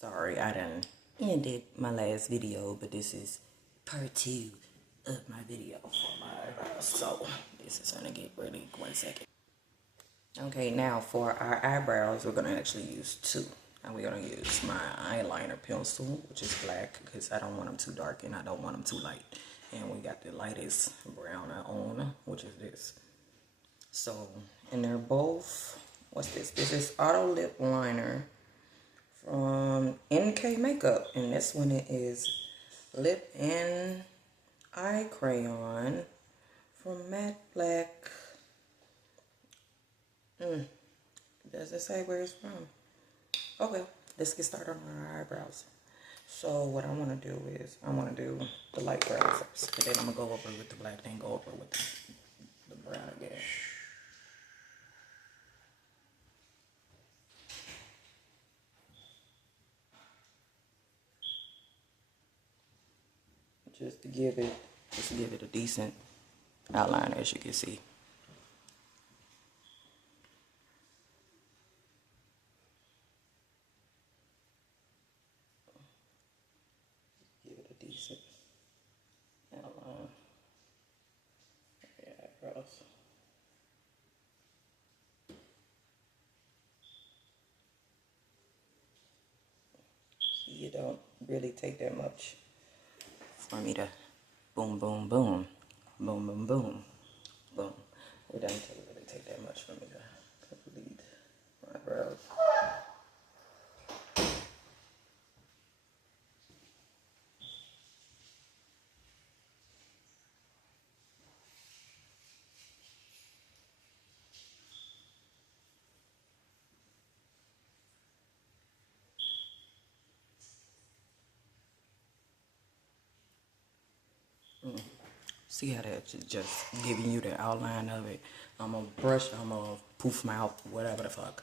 Sorry, I done ended my last video, but this is part 2 of my video for my eyebrows. So this is gonna get ready. 1 second. Okay, now for our eyebrows, we're gonna actually use two. And we're gonna use my eyeliner pencil, which is black, because I don't want them too dark and I don't want them too light. And we got the lightest brown I own, which is this. So, and they're both, what's this? This is Auto Lip Liner from NK Makeup, and this one is Lip and Eye Crayon from Matte Black. Does it say where it's from? Okay, let's get started on our eyebrows. So what I want to do is I want to do the light brown first, and then I'm gonna go over with the black, then go over with the brown again. Just to give it a decent outline, as you can see. Give it a decent outline. Yeah, eyebrows. You don't really take that much for me to boom, boom, boom, boom, boom, boom, boom. It doesn't really take that much for me to complete my brows. See how that's just giving you the outline of it. I'm gonna brush, I'm gonna poof my out, whatever the fuck.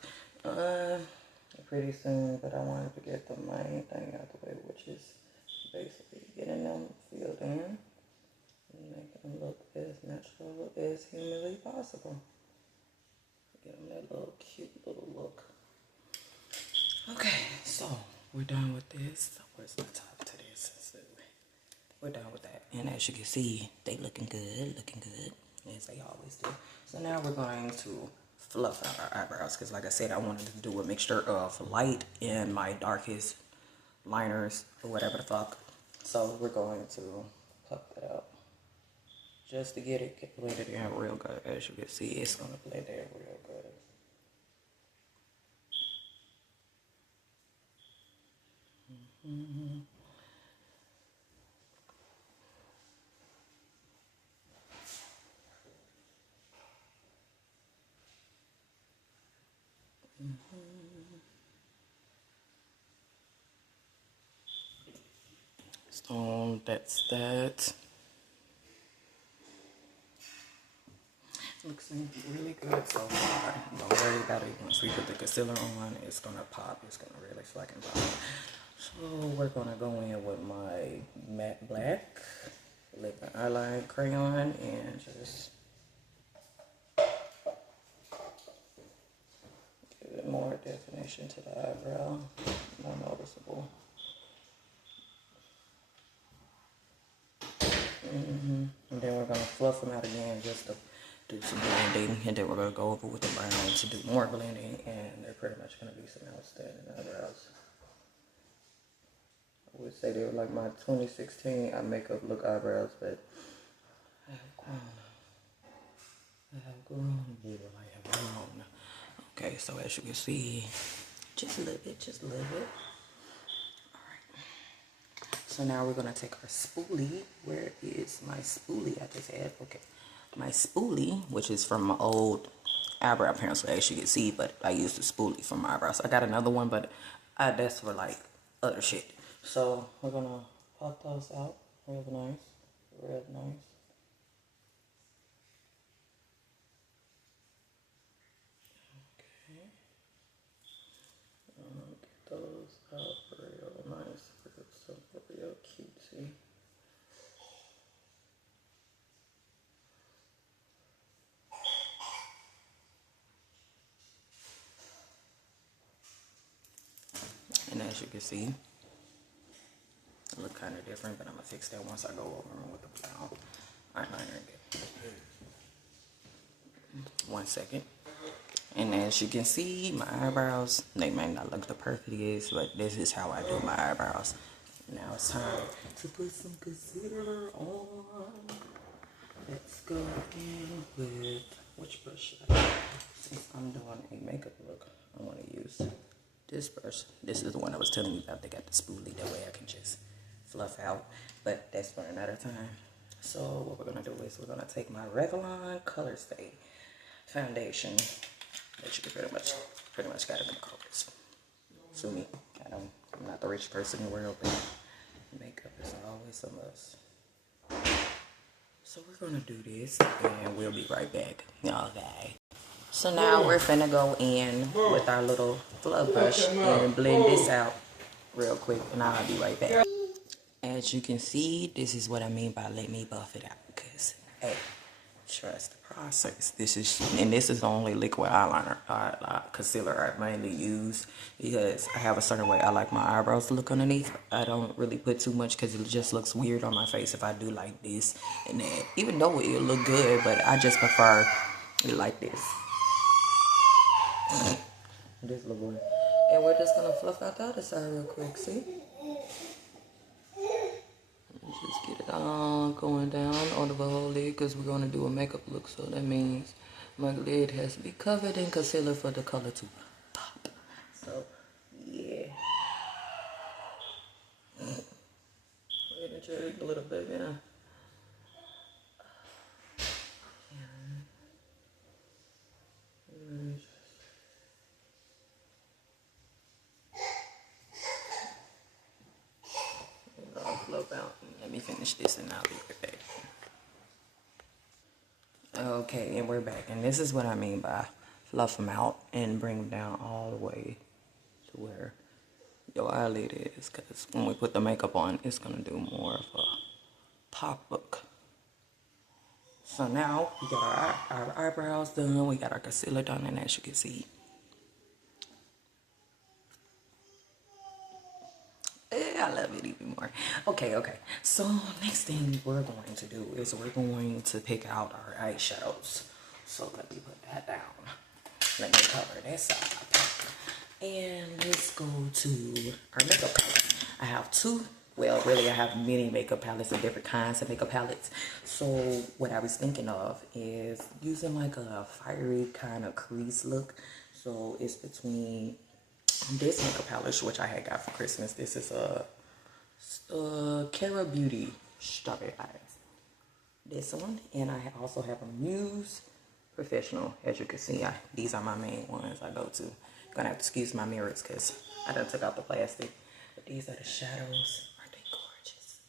Pretty soon, but I wanted to get the main thing out the way, which is basically getting them filled in and making them look as natural as humanly possible. Get them that little cute little look. Okay, so we're done with this. Where's my top to this? We're done with that. And as you can see, they looking good, as they always do. So now we're going to fluff out our eyebrows, because like I said, I wanted to do a mixture of light and my darkest liners or whatever the fuck. So we're going to pluck that out just to get it blended in real good. As you can see, it's going to blend in real good. So that's that. Looks really good so far. Don't worry about it. Once we put the concealer on, it's gonna pop. It's gonna really fucking pop. So we're gonna go in with my matte black lip and eyeliner crayon and just give it more definition to the eyebrow, more noticeable. And then we're gonna fluff them out again just to do some blending, and then we're gonna go over with the brown to do more blending, and they're pretty much gonna be some outstanding eyebrows. I would say they were like my 2016 I makeup look eyebrows, but I have grown. I have grown. Okay, so as you can see, just a little bit, So now we're gonna take our spoolie. Where is my spoolie I just had? Okay, my spoolie, which is from my old eyebrow pencil, as you can see, but I used the spoolie for my eyebrows. I got another one, but that's for like other shit. So we're gonna pop those out real nice. Okay, get those out real nice, real simple, real cutesy. And as as you can see. It look kind of different, but I'm gonna fix that once I go over them with the brown eyeliner again. 1 second. And as you can see, my eyebrows, they may not look the perfectest, but this is how I do my eyebrows. Now it's time to put some concealer on. Let's go in with, which brush should I use? Since I'm doing a makeup look, I want to use this brush. This is the one I was telling you about. They got the spoolie, that way I can just fluff out, but that's for another time. So what we're going to do is we're going to take my Revlon Color Stay foundation that you can pretty much got it in colors. Sue me. I'm not the rich person in the world, but makeup is always a must. So we're gonna do this and we'll be right back. Okay. So now we're finna go in with our little fluff brush and blend this out real quick, and I'll be right back. As you can see, this is what I mean by let me buff it out, because hey, trust the process. This is the only liquid eyeliner concealer I mainly use, because I have a certain way I like my eyebrows to look underneath. I don't really put too much because it just looks weird on my face if I do like this and that, even though it look good, but I just prefer it like this. This little boy. And we're just gonna fluff out the other side real quick, see? Just get it all going down on the whole lid, because we're going to do a makeup look. So that means my lid has to be covered in concealer for the color to pop. So, yeah. A little bit, yeah. Let me finish this and I'll be right back. Okay, and we're back. And this is what I mean by fluff them out and bring them down all the way to where your eyelid is. Because when we put the makeup on, it's going to do more of a pop look. So now we got our eyebrows done. We got our concealer done. And as you can see, I love it even more. Okay. So next thing we're going to do is we're going to pick out our eyeshadows. So let me put that down. Let me cover this up. And let's go to our makeup palette. I have two. Well, really, I have many makeup palettes and different kinds of makeup palettes. So what I was thinking of is using like a fiery kind of crease look. So it's between this makeup palette, which I had got for Christmas. This is a Kara Beauty Strawberry Eyes. This one, and I also have a Muse Professional. As you can see, these are my main ones I go to. Gonna have to excuse my mirrors because I done took out the plastic. But these are the shadows. Aren't they gorgeous?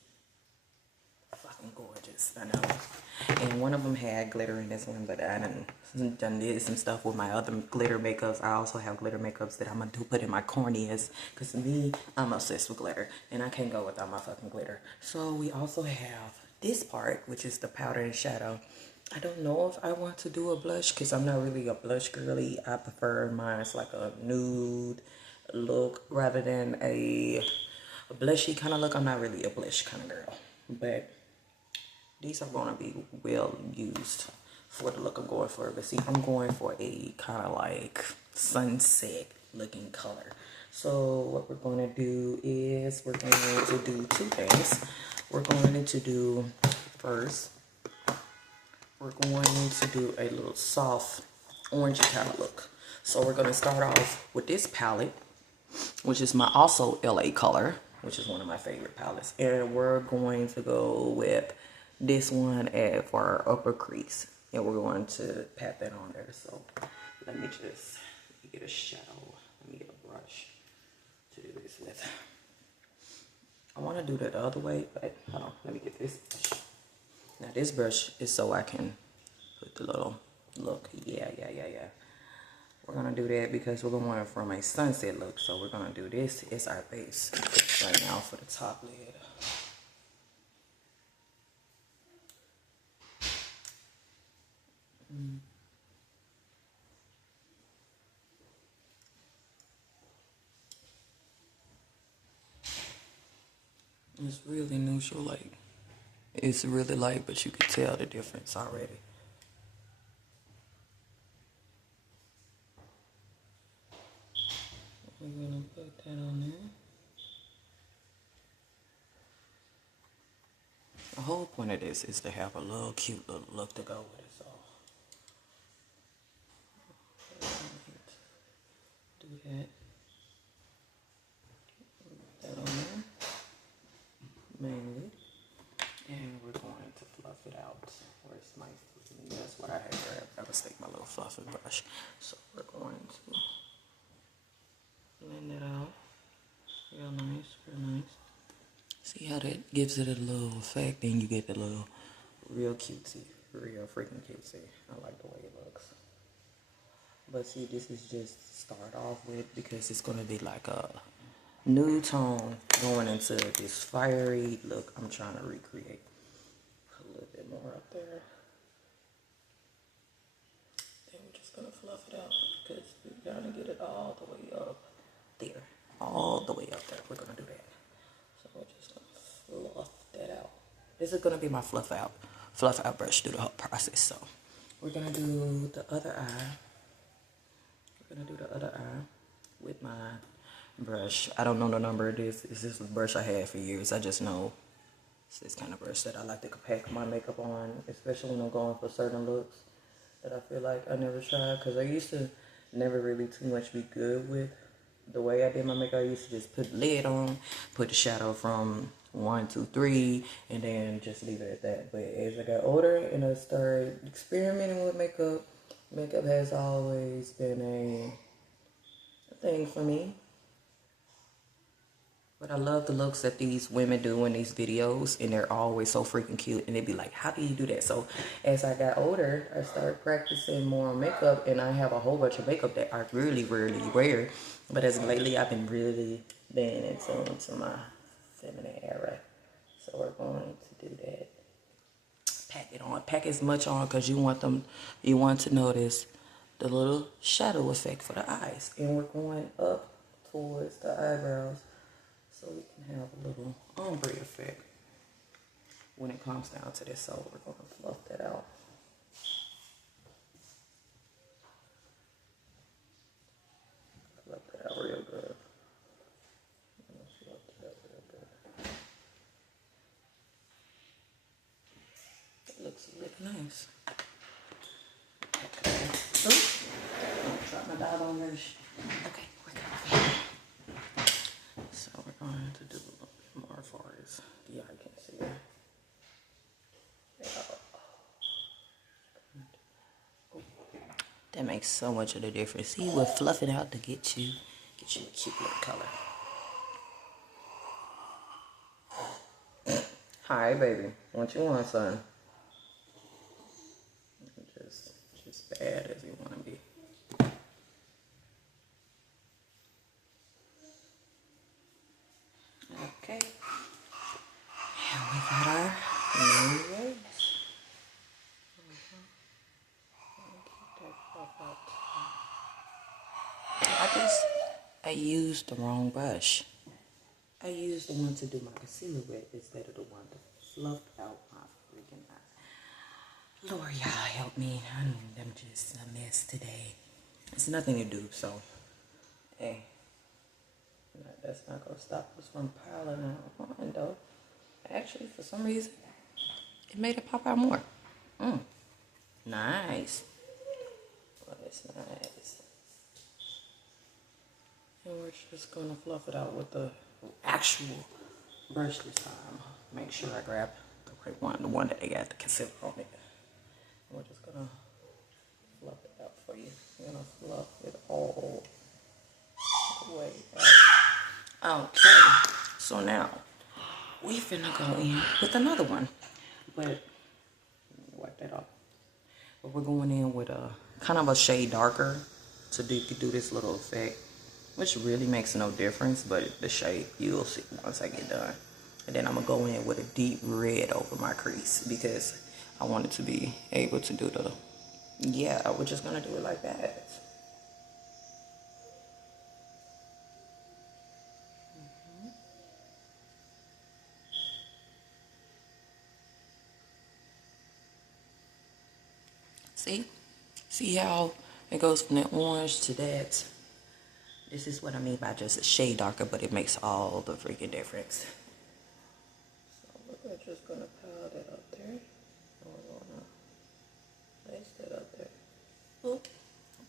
Fucking gorgeous, I know. And one of them had glitter in this one, but I done did some stuff with my other glitter makeups. I also have glitter makeups that I'm gonna put in my corneas, because to me, I'm obsessed with glitter and I can't go without my fucking glitter. So we also have this part, which is the powder and shadow. I don't know if I want to do a blush because I'm not really a blush girly. I prefer mine as like a nude look rather than a blushy kind of look. I'm not really a blush kind of girl, but these are going to be well used for the look I'm going for. But see, I'm going for a kind of like sunset looking color. So what we're going to do is we're going to do two things. We're going to do first, we're going to do a little soft orangey kind of look. So we're going to start off with this palette, which is my also LA color, which is one of my favorite palettes. And we're going to go with this one for our upper crease. And we're going to pat that on there. So let me get a shadow. Let me get a brush to do this with. I want to do that the other way, but hold on. Let me get this brush. Now this brush is so I can put the little look. Yeah. We're going to do that because we're going from a sunset look. So we're going to do this. It's our base right now for the top lid. It's really neutral, like, it's really light, but you can tell the difference already. We're gonna put that on there. The whole point of this is to have a little cute little look to go with it, so. Do that. Put that on there. Mainly. And we're going to fluff it out. Where's my, that's what I had grabbed. I was taking my little fluffing brush. So we're going to blend it out. Real nice, real nice. See how that gives it a little effect, and you get the little real cutesy, real freaking cutesy. I like the way it looks. But see, this is just start off with because it's gonna be like a new tone going into this fiery look I'm trying to recreate. Put a little bit more up there. Then we're just gonna fluff it out because we're gonna get it all the way up there. All the way up there. We're gonna do that. So we're just gonna fluff that out. This is gonna be my fluff out brush through the whole process. So we're gonna do the other eye. We're gonna do the other eye with my brush. I don't know the number of this. It's this brush I had for years. I just know it's this kind of brush that I like to pack my makeup on, especially when I'm going for certain looks that I feel like I never tried. Because I used to never really too much be good with the way I did my makeup. I used to just put the lid on, put the shadow from 1, 2, 3, and then just leave it at that. But as I got older and I started experimenting with makeup, makeup has always been a thing for me. But I love the looks that these women do in these videos, and they're always so freaking cute. And they'd be like, how do you do that? So as I got older, I started practicing more on makeup, and I have a whole bunch of makeup that I really rarely wear. But as of lately, I've been really being into my feminine era. So we're going to do that. Pack it on. Pack as much on because you want to notice the little shadow effect for the eyes. And we're going up towards the eyebrows so we can have a little ombre effect when it comes down to this. So we're going to fluff that out. Fluff that out real good. Fluff that out real good. It looks really nice. Oops. Don't drop my dot on yours. Okay, we're good. So we're going to do a little bit more as far as the eye can see it. That makes so much of the difference. See, we're fluffing out to get you a cute little color. Hi, baby. What you want, son? Just bad as you want to be. Okay. And we got our new legs. I used the wrong brush. I used the one to do my concealer with instead of the one to fluff out my freaking eyes. Lord, y'all help me. I'm just a mess today. It's nothing to do, so hey, that's not gonna stop us from piling on though. Actually, for some reason, it made it pop out more. Nice. Well, it's nice. And we're just gonna fluff it out with the actual brush this time. Make sure I grab the right one, the one that they got the concealer on it. And we're just gonna fluff it out for you. We're gonna fluff it all the way out. Okay, so now we finna go in with another one. But wipe that off. But we're going in with a kind of a shade darker to do this little effect, which really makes no difference, but the shade you'll see once I get done. And then I'm gonna go in with a deep red over my crease because I wanted to be able to do the, yeah, we're just gonna do it like that. See how it goes from that orange to that. This is what I mean by just a shade darker, but it makes all the freaking difference. So we're just gonna pile that up there. And we're gonna place that up there. Oop,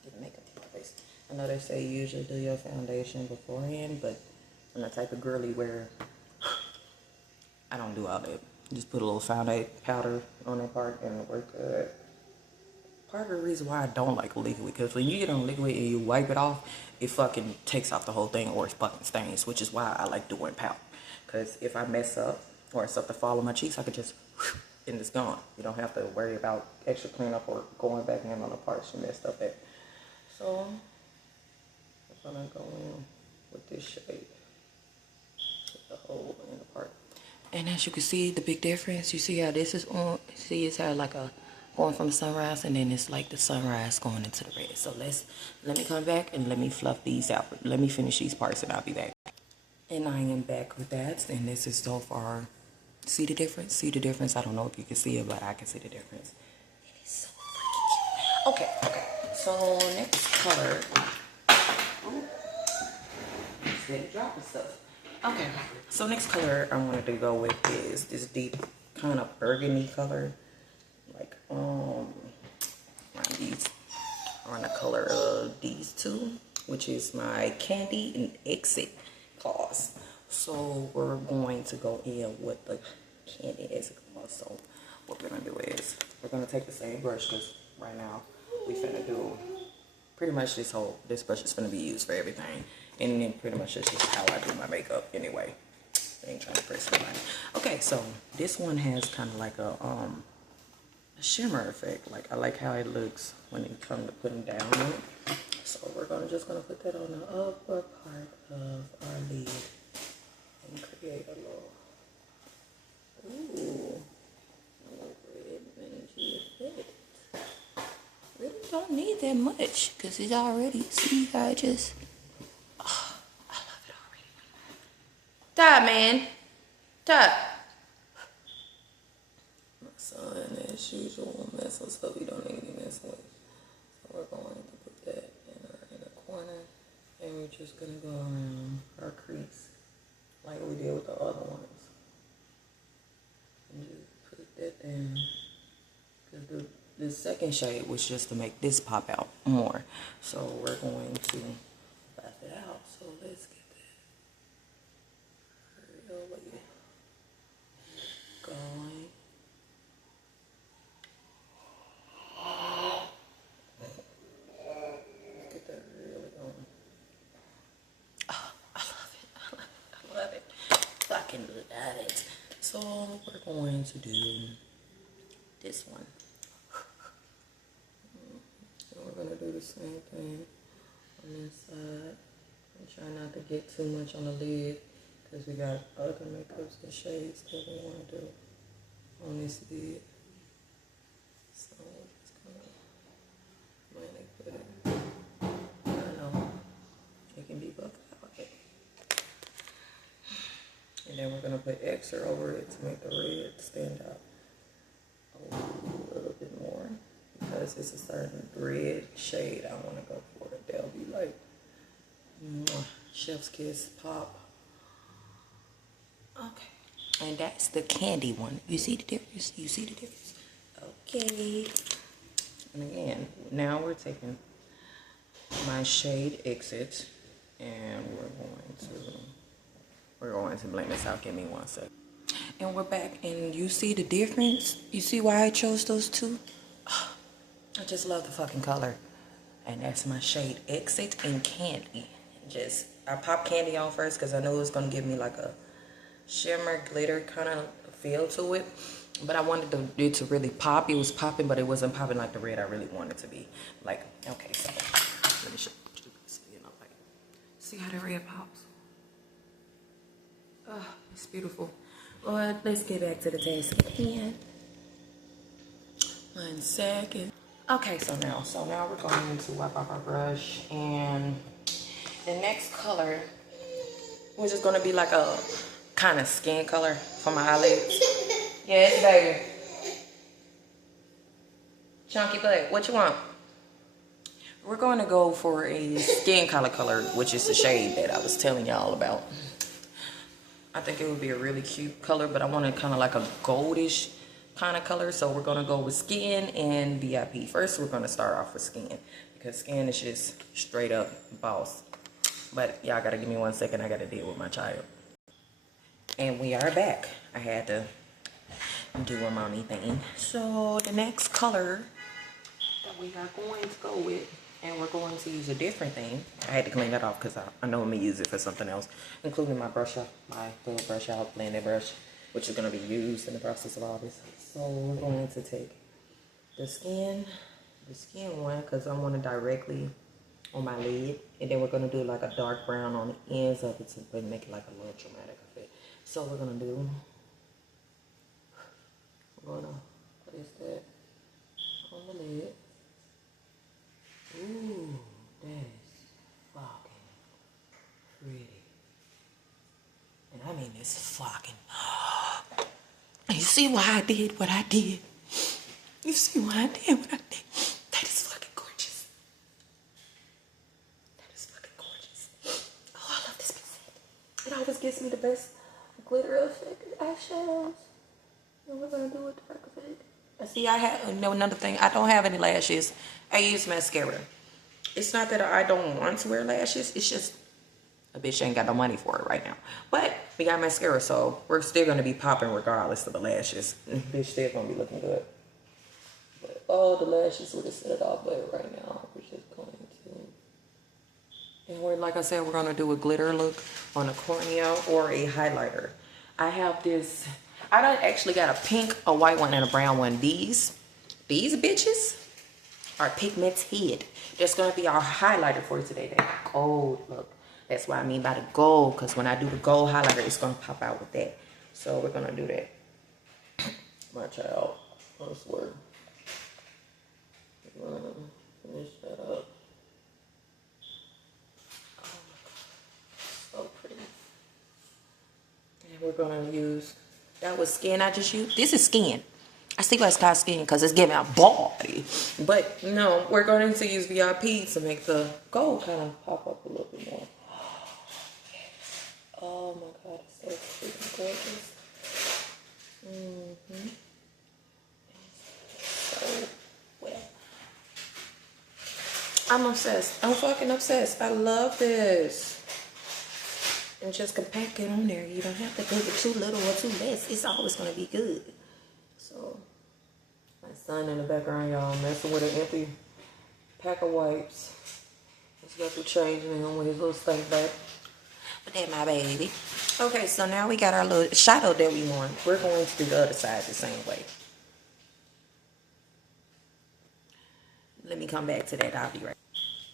didn't make a place. I know they say you usually do your foundation beforehand, but I'm the type of girly where I don't do all that. Just put a little foundation powder on that part and we're good. Part of the reason why I don't like liquid, because when you get on liquid and you wipe it off, it fucking takes off the whole thing or it fucking stains, which is why I like doing powder. Because if I mess up or something fall on my cheeks, I could just, and it's gone. You don't have to worry about extra cleanup or going back in on the parts you messed up at. So, I'm gonna go in with this shade. Put the whole in the part. And as you can see, the big difference, you see how this is on, see it's how like a, going from the sunrise, and then it's like the sunrise going into the red. So let me come back and let me fluff these out. Let me finish these parts and I'll be back. And I am back with that, and this is so far. See the difference? See the difference? I don't know if you can see it, but I can see the difference. It is so freaking cute. Okay. So next color. Instead of dropping stuff. Okay. So next color I wanted to go with is this deep kind of burgundy color. Like around the color of these two, which is my Candy and Exit claws. So we're going to go in with the Candy Exit claws. So what we're gonna do is we're gonna take the same brush, because right now we finna do pretty much this brush is gonna be used for everything, and then pretty much it's just how I do my makeup anyway. I ain't trying to press nobody. Okay, so this one has kind of like a shimmer effect. Like I like how it looks when it comes to putting down on it. So we're just gonna put that on the upper part of our lid and create a little red mangy effect. Really don't need that much because it's already, see how it just, oh, I love it already. Stop, man. Stop. Son, as usual, mess with stuff you don't need to be messing with. So we're going to put that in the corner, and we're just gonna go around our crease like we did with the other ones, and just put that in. Because the second shade was just to make this pop out more. So we're going to buff it out. So let's get that really going. Love it. So we're going to do this one. And we're going to do the same thing on this side. And try not to get too much on the lid, because we got other makeups and shades that we want to do on this lid. So we're just going to mainly put it. I know it can be buffed out. And then we're going to put extra over it to make the red stand out a little bit more, because it's a certain red shade I want to go for. They'll be like chef's kiss pop. Okay. And that's the candy one. You see the difference? You see the difference? Okay. And again, now we're taking my shade Exit, and we're going to blend this out. Give me 1 second. And we're back, and you see the difference? You see why I chose those two? Oh, I just love the fucking color. And that's my shade Exit and Candy. I popped Candy on first because I knew it was going to give me like a shimmer, glitter kind of feel to it. But I wanted it to really pop. It was popping, but it wasn't popping like the red I really wanted to be. Like, okay, so let me show you. So, like, see how the red pops? Oh, it's beautiful. Well, let's get back to the task again. 1 second. Okay, so now we're going to wipe off our brush, and the next color, which is gonna be like a kind of skin color for my eyelids. Yes, baby. Chunky butt, what you want? We're going to go for a skin color, which is the shade that I was telling y'all about. I think it would be a really cute color, but I want it kind of like a goldish kind of color. So we're going to go with skin and VIP. First, we're going to start off with skin because skin is just straight up boss. But y'all got to give me 1 second. I got to deal with my child. And we are back. I had to do a mommy thing. So the next color that we are going to go with, and we're going to use a different thing. I had to clean that off because I know I'm going to use it for something else, including my brush up, my full brush out blended brush, which is going to be used in the process of all this. So we're going to take the skin one because I want it directly on my lid, and then we're going to do like a dark brown on the ends of it to make it like a little dramatic effect. So we're going to do, we're going to place that on the lid. Ooh, that is fucking pretty. And I mean this fucking. You see why I did what I did? You see why I did what I did? That is fucking gorgeous. That is fucking gorgeous. Oh, I love this piece. It always gives me the best glitter effect eyeshadows. And we're gonna do a dark effect. See, I have another thing. I don't have any lashes. I use mascara. It's not that I don't want to wear lashes. It's just a bitch ain't got no money for it right now. But we got mascara, so we're still gonna be popping regardless of the lashes. Bitch still gonna be looking good. But all the lashes would have set it off, but right now we're just going to. And we're, like I said, we're gonna do a glitter look on a cornea or a highlighter. I have this. I done actually got a pink, a white one, and a brown one. These bitches are pigmented. That's gonna be our highlighter for today. That gold look. That's what I mean by the gold, because when I do the gold highlighter, it's gonna pop out with that. So we're gonna do that. My child, I swear. I'm gonna finish that up. Oh my god, so pretty. And we're gonna use. That was skin I just used. This is skin. I see why it's called skin because it's giving a body. But no, we're going to use VIP to make the gold kind of pop up a little bit more. Oh my god, it's so freaking gorgeous. So well. I'm obsessed. I'm fucking obsessed. I love this. And just compact it on there. You don't have to put it too little or too less. It's always going to be good. So, my son in the background, y'all, messing with an empty pack of wipes. Just got to change him with his little stink back. But that's my baby. Okay, so now we got our little shadow that we want. We're going to do the other side the same way. Let me come back to that. I'll be right.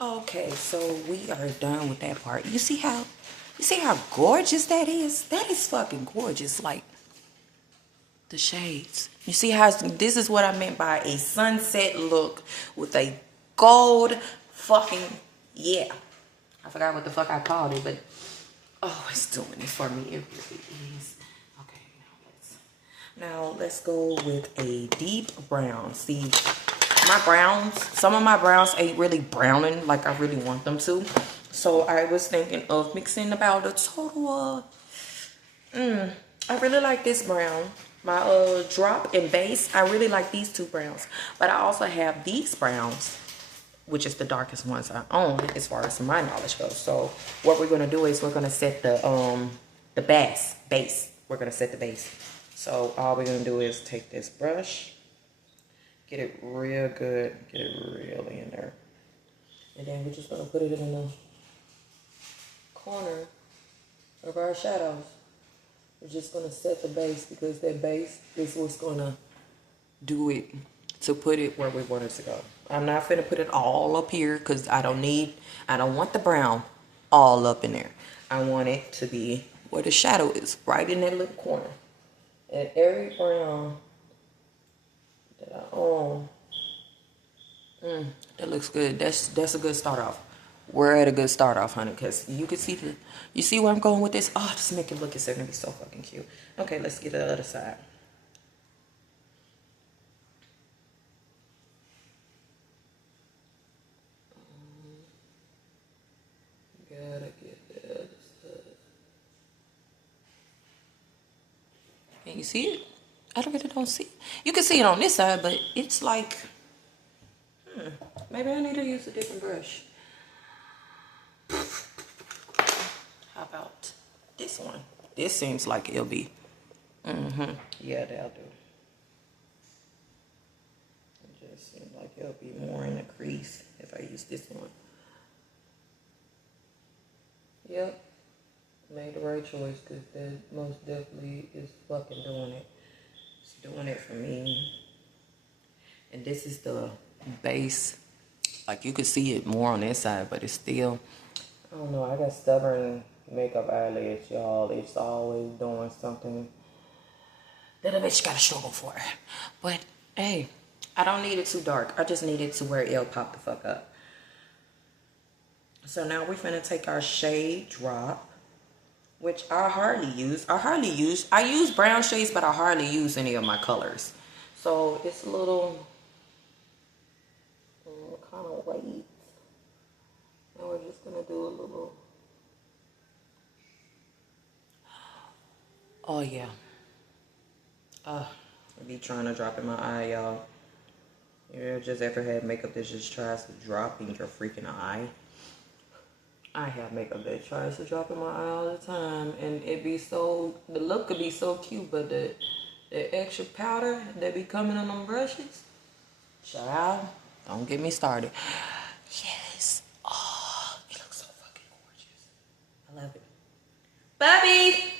Okay, so we are done with that part. You see how gorgeous that is? That is fucking gorgeous. Like the shades. You see how this is what I meant by a sunset look with a gold fucking, yeah. I forgot what the fuck I called it, but oh, it's doing it for me. It really is. Okay, now let's go with a deep brown. See, my browns, some of my browns ain't really browning like I really want them to. So I was thinking of mixing about a total of, I really like this brown. My drop and base, I really like these two browns. But I also have these browns, which is the darkest ones I own as far as my knowledge goes. So what we're gonna do is we're gonna set the base. We're gonna set the base. So all we're gonna do is take this brush, get it real good, get it really in there. And then we're just gonna put it in the corner of our shadows. We're just gonna set the base because that base is what's gonna do it to put it where we want it to go. I'm not finna put it all up here because I don't want the brown all up in there. I want it to be where the shadow is, right in that little corner. And every brown that I own, that looks good. That's a good start off. We're at a good start off, honey, because you can see you see where I'm going with this? Oh, just make it look, it's gonna be so fucking cute. Okay, let's get the other side. Can you see it? I really don't see it. You can see it on this side, but it's like, maybe I need to use a different brush. How about this one? This seems like it'll be, yeah, that'll do. It just seems like it'll be more in the crease if I use this one. Yep. Made the right choice, because that most definitely is fucking doing it. It's doing it for me. And this is the base. Like, you could see it more on this side, but it's still, I don't know, I got stubborn makeup eyelids, y'all. It's always doing something that a bitch gotta struggle for. But hey, I don't need it too dark. I just need it to where it'll pop the fuck up. So now we're finna take our shade drop, which I hardly use. I use brown shades, but I hardly use any of my colors. So it's a little kind of white. And we're just gonna do a little. Oh yeah. I be trying to drop in my eye, y'all. You just ever had makeup that just tries to drop in your freaking eye? I have makeup that tries to drop in my eye all the time, and it be so, the look could be so cute, but the extra powder that be coming on them brushes, child, don't get me started. Yes. Oh, it looks so fucking gorgeous. I love it. Bubby!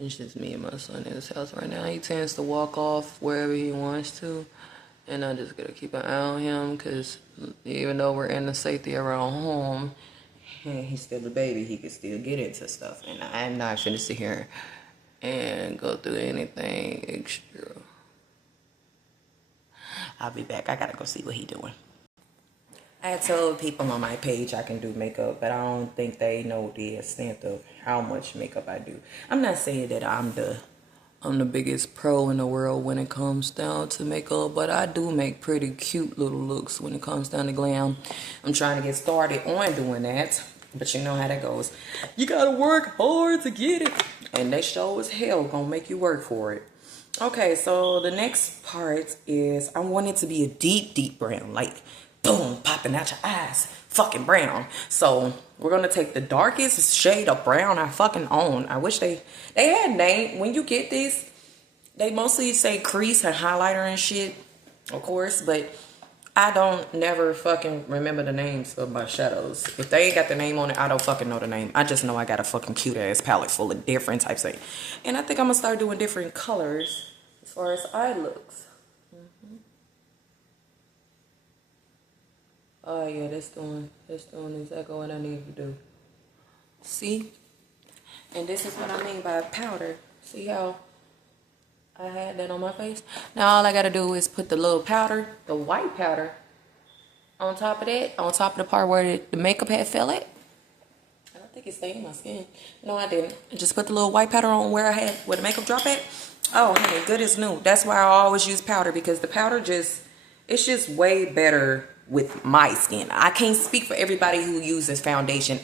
It's just me and my son in his house right now. He tends to walk off wherever he wants to. And I just gotta keep an eye on him, because even though we're in the safety of our own home, he's still a baby. He can still get into stuff. And I'm not finna sit here and go through anything extra. I'll be back. I gotta go see what he doing. I told people on my page I can do makeup, but I don't think they know the extent of how much makeup I do. I'm not saying that I'm the biggest pro in the world when it comes down to makeup, but I do make pretty cute little looks when it comes down to glam. I'm trying to get started on doing that, but you know how that goes. You gotta work hard to get it, and they sure as hell gonna make you work for it. Okay, so the next part is I want it to be a deep, deep brown, like boom, popping out your eyes, fucking brown. So we're gonna take the darkest shade of brown I fucking own. I wish they had name. When you get these, they mostly say crease and highlighter and shit, of course, but I don't never fucking remember the names of my shadows. If they ain't got the name on it, I don't fucking know the name. I just know I got a fucking cute ass palette full of different types of, and I think I'm gonna start doing different colors as far as eye looks. Oh yeah, that's doing exactly what I need to do. See? And this is what I mean by powder. See how I had that on my face? Now all I gotta do is put the little powder, the white powder, on top of that, on top of the part where the makeup had fell at. I don't think it stayed in my skin. No, I didn't. I just put the little white powder on where the makeup drop at. Oh, honey, good as new. That's why I always use powder, because the powder it's just way better with my skin. I can't speak for everybody who uses foundation.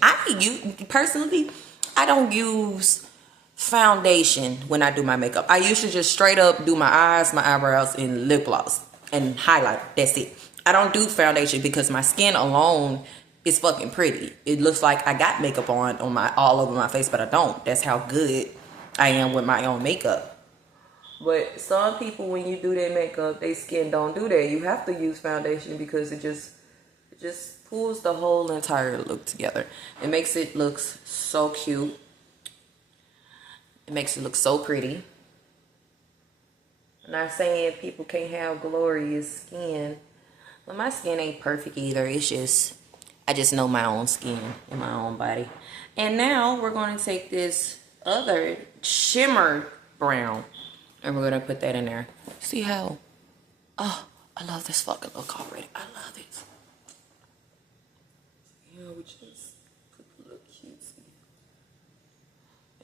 Personally, I don't use foundation when I do my makeup. I usually just straight up do my eyes, my eyebrows, and lip gloss and highlight. That's it. I don't do foundation because my skin alone is fucking pretty. It looks like I got makeup on all over my face, but I don't. That's how good I am with my own makeup. But some people, when you do their makeup, their skin don't do that. You have to use foundation because it just pulls the whole entire look together. It makes it look so cute. It makes it look so pretty. I'm not saying people can't have glorious skin, but my skin ain't perfect either. It's just, I just know my own skin and my own body. And now we're going to take this other shimmer brown, and we're going to put that in there. See how, oh, I love this fucking look already. I love it. You know, we just put the little cutesy.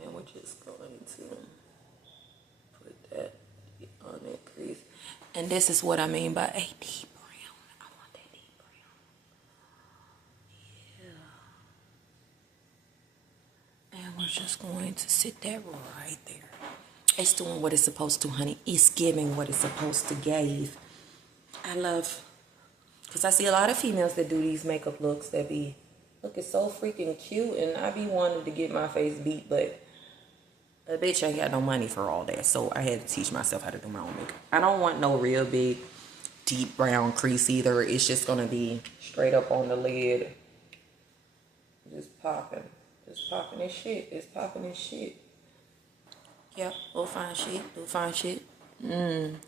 And we're just going to put that on that crease. And this is what I mean by a deep brown. I want that deep brown. Yeah. And we're just going to sit that right there. It's doing what it's supposed to, honey. It's giving what it's supposed to give. I love, because I see a lot of females that do these makeup looks that be looking so freaking cute, and I be wanting to get my face beat, but a bitch ain't got no money for all that, so I had to teach myself how to do my own makeup. I don't want no real big, deep brown crease either. It's just gonna be straight up on the lid. Just popping. Just popping this shit. It's popping this shit. Yep, little fine shit. Little fine shit. Let's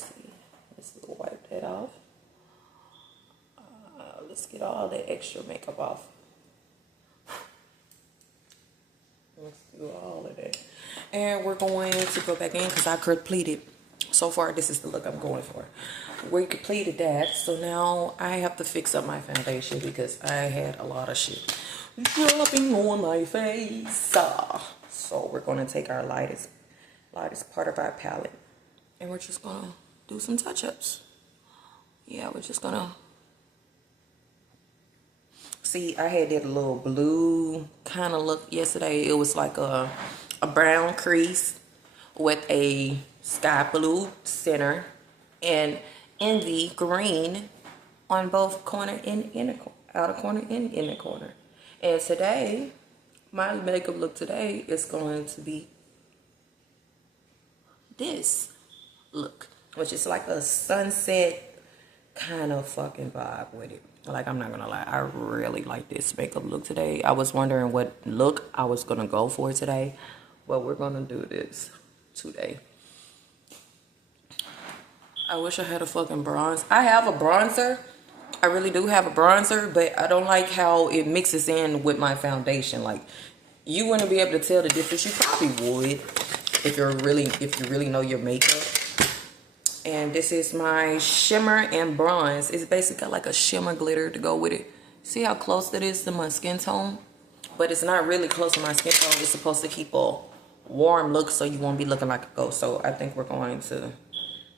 see. Let's wipe that off. Let's get all that extra makeup off. Let's do all of that. And we're going to go back in because I completed. So far, this is the look I'm going for. We completed that. So now I have to fix up my foundation because I had a lot of shit dropping on my face. So we're going to take our lightest part of our palette. And we're just going to do some touch-ups. Yeah, we're just going to. See, I had that little blue kind of look yesterday. It was like a brown crease with a sky blue center and in the green on both corner and inner outer corner and inner corner. And today, my makeup look today is going to be this look, which is like a sunset kind of fucking vibe with it. Like, I'm not gonna lie, I really like this makeup look today. I was wondering what look I was gonna go for today, but we're gonna do this today. I wish I had a fucking bronze. I have a bronzer. I really do have a bronzer, but I don't like how it mixes in with my foundation. Like, you wouldn't be able to tell the difference. You probably would if you really know your makeup. And this is my shimmer and bronze. It's basically got like a shimmer glitter to go with it. See how close that is to my skin tone? But it's not really close to my skin tone. It's supposed to keep a warm look so you won't be looking like a ghost. So I think we're going to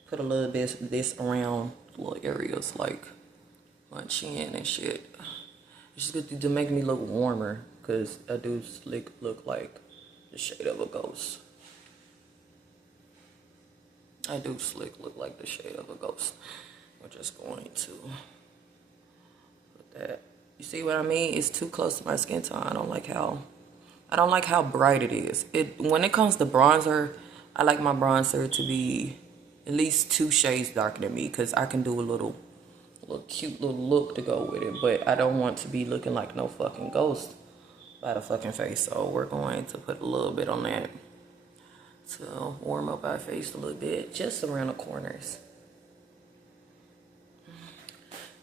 put a little bit of this around little areas like my chin and shit. It's just good to make me look warmer because I do look like the shade of a ghost. I do look like the shade of a ghost. We're just going to put that. You see what I mean? It's too close to my skin tone. I don't like how bright it is. When it comes to bronzer, I like my bronzer to be at least 2 shades darker than me because I can do a little cute little look to go with it. But I don't want to be looking like no fucking ghost by the fucking face. So we're going to put a little bit on that to warm up our face a little bit, just around the corners.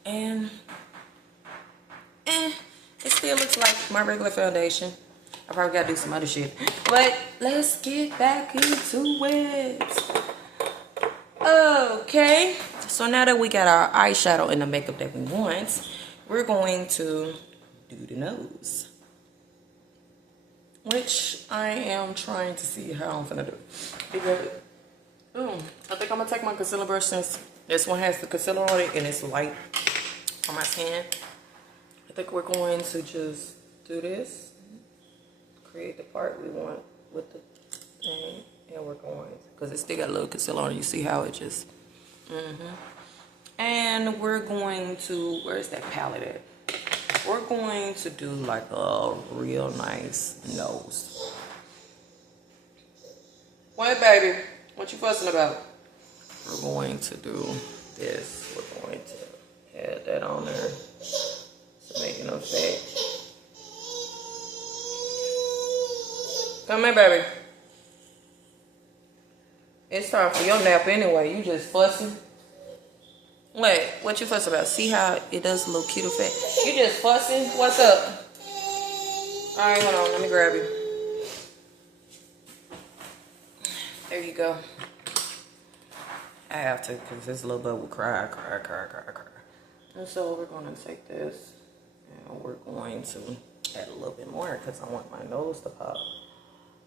And it still looks like my regular foundation. I probably gotta do some other shit, but let's get back into it. Okay, so now that we got our eyeshadow and the makeup that we want, we're going to do the nose, which I am trying to see how I'm gonna do. Because, I think I'm gonna take my concealer brush since this one has the concealer on it and it's light on my skin. I think we're going to just do this, create the part we want with the thing, and we're going to, because it still got a little concealer on it. You see how it just, And we're going to, where's that palette at? We're going to do like a real nice nose. What, baby? What you fussing about? We're going to do this. We're going to add that on there to make an effect. Come here, baby. It's time for your nap anyway. You just fussing. Wait, what you fussing about? See how it does a little cute effect? You just fussing? What's up? Alright, hold on. Let me grab you. There you go. I have to, because this little bit will cry. And so we're going to take this and we're going to add a little bit more because I want my nose to pop.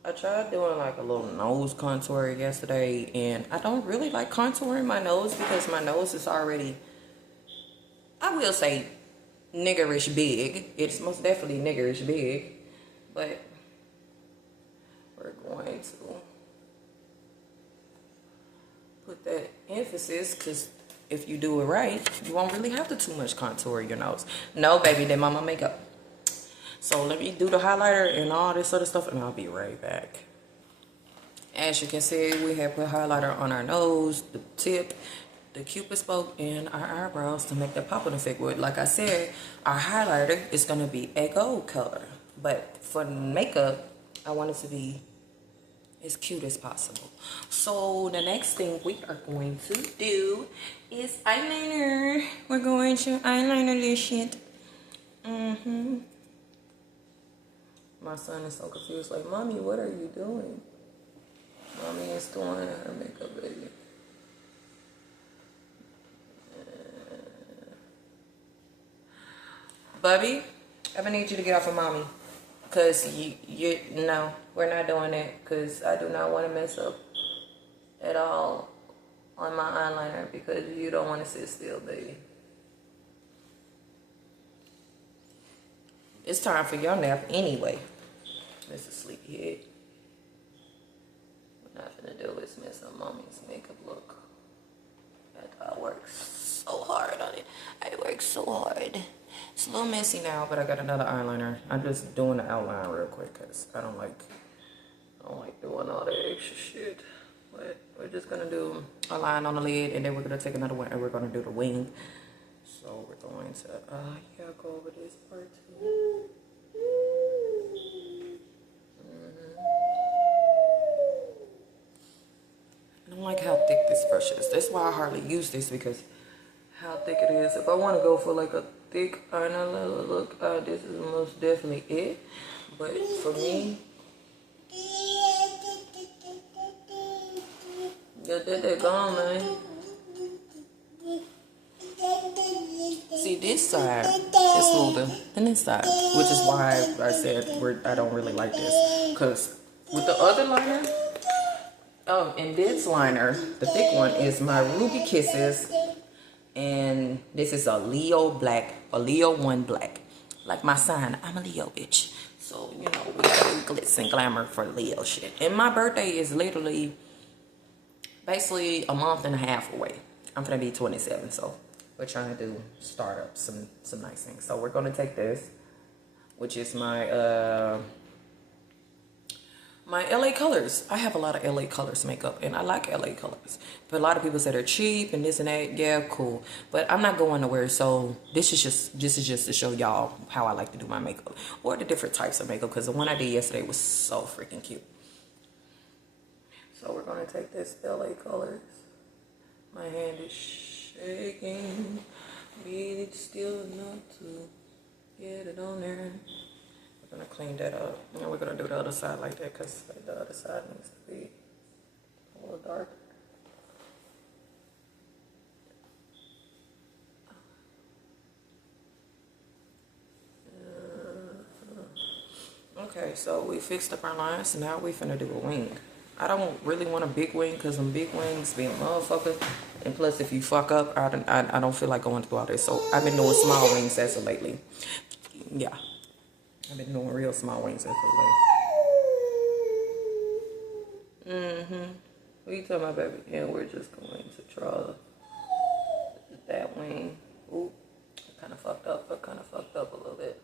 I tried doing like a little nose contour yesterday, and I don't really like contouring my nose because my nose is already, I will say, niggerish big. It's most definitely niggerish big. But we're going to put that emphasis, because if you do it right, you won't really have to too much contour your nose. No, baby, then mama makeup. So let me do the highlighter and all this other stuff, and I'll be right back. As you can see, we have put highlighter on our nose, the tip, the cupid's bow, and our eyebrows to make that popping effect with. Like I said, our highlighter is going to be a gold color. But for makeup, I want it to be as cute as possible. So the next thing we are going to do is eyeliner. We're going to eyeliner this shit. My son is so confused, like, Mommy, what are you doing? Mommy is doing her makeup, baby. Bubby, I'm gonna need you to get off of Mommy. Because no, we're not doing that. Because I do not want to mess up at all on my eyeliner. Because you don't want to sit still, baby. It's time for your nap anyway, Mr. Sleepyhead. What I'm not gonna do is mess up Mommy's makeup look. I work so hard on it. I work so hard. It's a little messy now, but I got another eyeliner. I'm just doing the outline real quick because I don't like doing all that extra shit. But we're just gonna do a line on the lid, and then we're gonna take another one, and we're gonna do the wing. So we're going to go over this part too. I don't like how thick this brush is. That's why I hardly use this, because how thick it is. If I want to go for like a thick eyeliner look, this is most definitely it. But for me, they're gone, man. See, this side is smoother than this side, which is why I said I don't really like this. Because with the other liner, and this liner, the thick one, is my Ruby Kisses. And this is a Leo black, a Leo 1 black. Like my sign, I'm a Leo, bitch. So, you know, we got glitz and glamour for Leo shit. And my birthday is literally basically a month and a half away. I'm gonna be 27, so we're trying to start up some nice things. So we're gonna take this, which is my my LA Colors. I have a lot of LA Colors makeup, and I like LA Colors. But a lot of people say they're cheap and this and that. Yeah, cool. But I'm not going nowhere, so this is just to show y'all how I like to do my makeup, or the different types of makeup, because the one I did yesterday was so freaking cute. So we're gonna take this LA Colors. My hand is shaking. Really still enough to get it on there. We're gonna clean that up, and we're gonna do the other side like that, because the other side needs to be a little darker. Okay, so we fixed up our lines, so now we finna do a wing. I don't really want a big wing, because them big wings be a motherfucker, and plus if you fuck up, I don't feel like going through all this. So I've been doing small wings as of lately. Yeah, I've been doing real small wings as of late. What you talking about, baby? And we're just going to draw that wing. Ooh, kind of fucked up a little bit.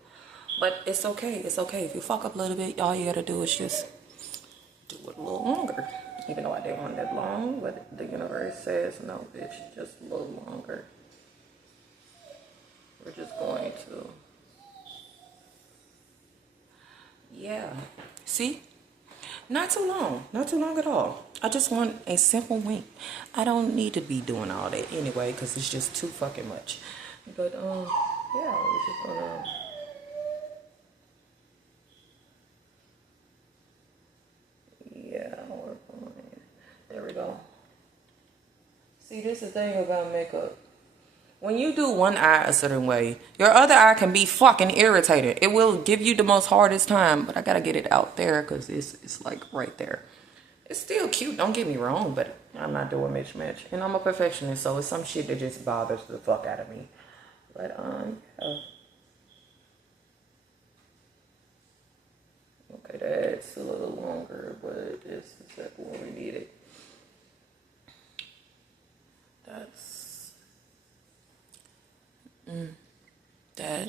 But it's okay, it's okay. If you fuck up a little bit, all you gotta do is just do it a little longer. Even though I didn't want that long, but the universe says, no, bitch, just a little longer. We're just going to, yeah. See? Not too long at all. I just want a simple wing. I don't need to be doing all that anyway, because it's just too fucking much. But, yeah, we're just gonna, yeah, we're going, there we go. See, this is the thing about makeup. When you do one eye a certain way, your other eye can be fucking irritated. It will give you the most hardest time, but I gotta get it out there, because it's like right there. It's still cute, don't get me wrong, but I'm not doing mismatch. And I'm a perfectionist, so it's some shit that just bothers the fuck out of me. But, yeah. longer, but this is exactly what we needed. That's that.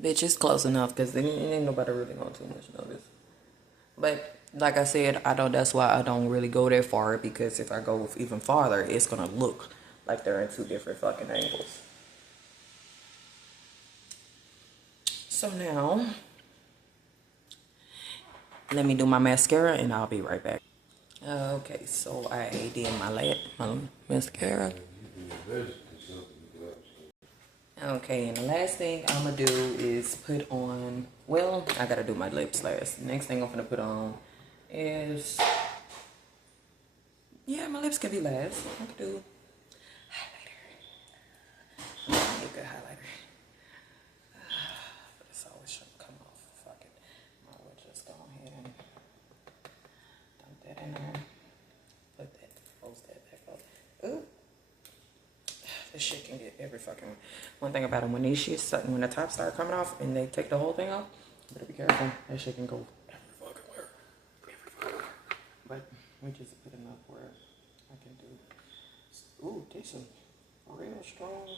Bitch, it's close enough because ain't nobody really gonna too much notice. But like I said, I don't. That's why I don't really go that far, because if I go even farther, it's gonna look like they're in two different fucking angles. So now, let me do my mascara and I'll be right back. Okay, so I did my mascara. Okay, and the last thing I'm gonna do is put on, well, I gotta do my lips last. Next thing I'm gonna put on is, yeah, my lips can be last. I can do highlighter. I need a good highlighter. But it's always trying to come off. Fuck it. I will just go ahead and dump that in there. Put that, close that back up. Ooh. This shit can get every fucking. One thing about them, when these shits, when the top start coming off and they take the whole thing off, better be careful. That shit can go every fucking where. Every fucking where. But we just put enough where I can do. Ooh, decent. Real strong.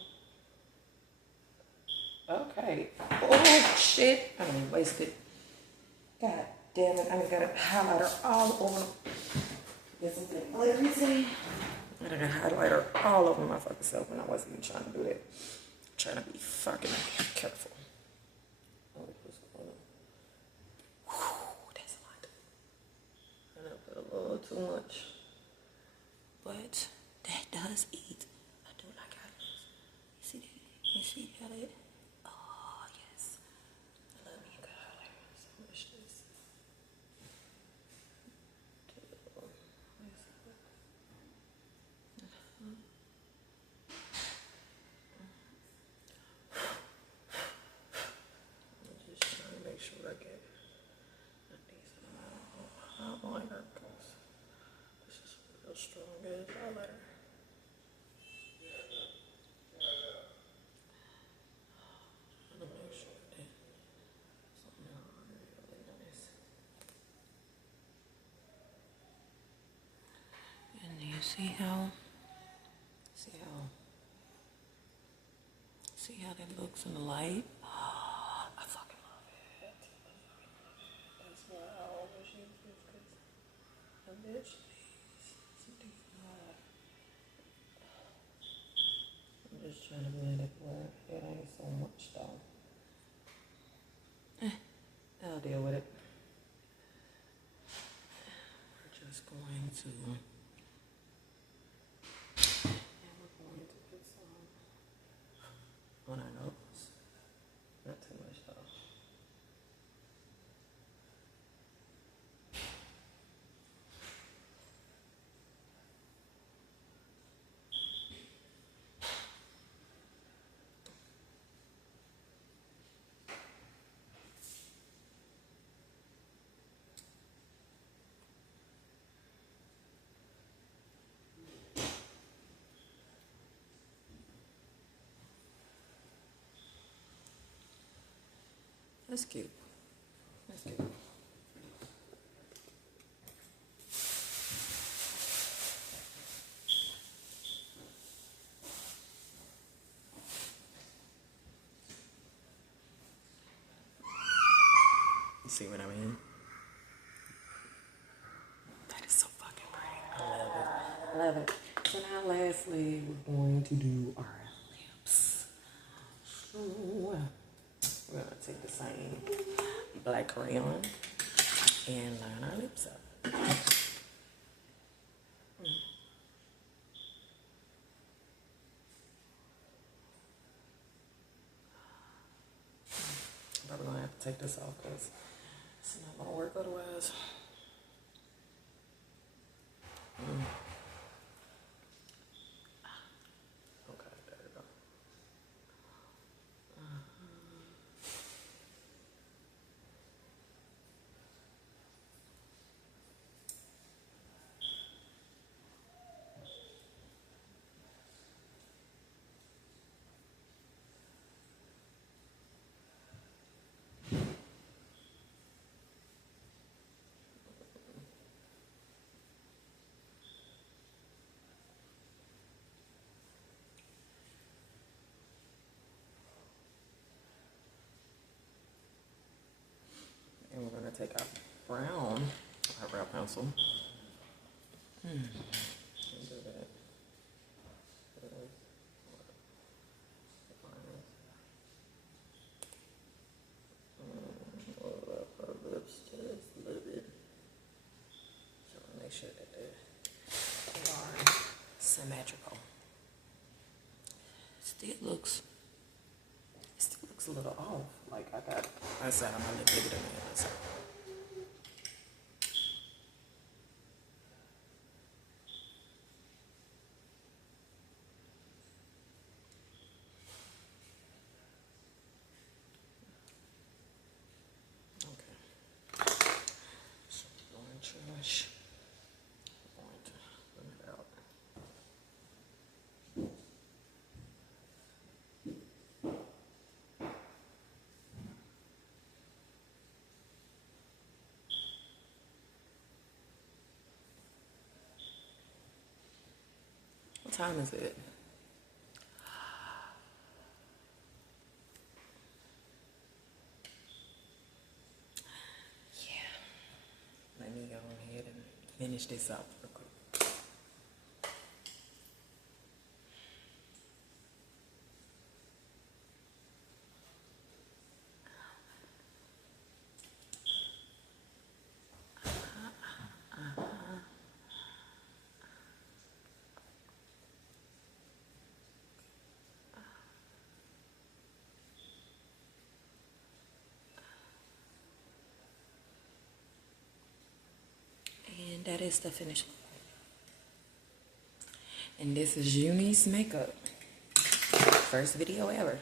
Okay. Oh shit. I done wasted. God damn it. I just got a highlighter all over. Let me see. I got a highlighter all over my fucking self when I wasn't even trying to do that. I'm trying to be fucking careful. Oh, what's going on? Whew, that's a lot. And I put a little too much. But that does eat. I do like highlighters. You see that? You see that? Oh, yes. I love me a good highlighter. So much this. Just trying to make sure I get a decent amount of highlighter, because this is real strong as highlighter. Trying to make sure that something really nice. And you see how that looks in the light? I fucking love it. That's why I always use this, because a bitch needs some decent highlight. I'm just trying to blend it where it ain't so much though. I'll deal with it. We're just going to, and we're going to put some on our nose. Not too much though. That's cute. That's cute. You see what I mean? That is so fucking pretty. I love it. I love it. So now lastly, we're going to do our lips. So we're gonna take the same black crayon and line our lips up. I'm probably gonna have to take this off because it's not gonna work otherwise. Okay, there we go. to take out brown eyebrow pencil. And do that. Roll up her lips just a little bit. So make sure that they are symmetrical. Still looks a little off. Like I got my side of my lip bigger than the other side. Trash. I'm going to bring it out. What time is it? Yeah. Let me go ahead and finish this up real quick. And that is the finished look. And this is Eunice makeup. First video ever.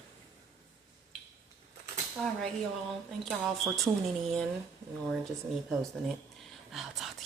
Alright, y'all. Thank y'all for tuning in. Or just me posting it. I'll talk to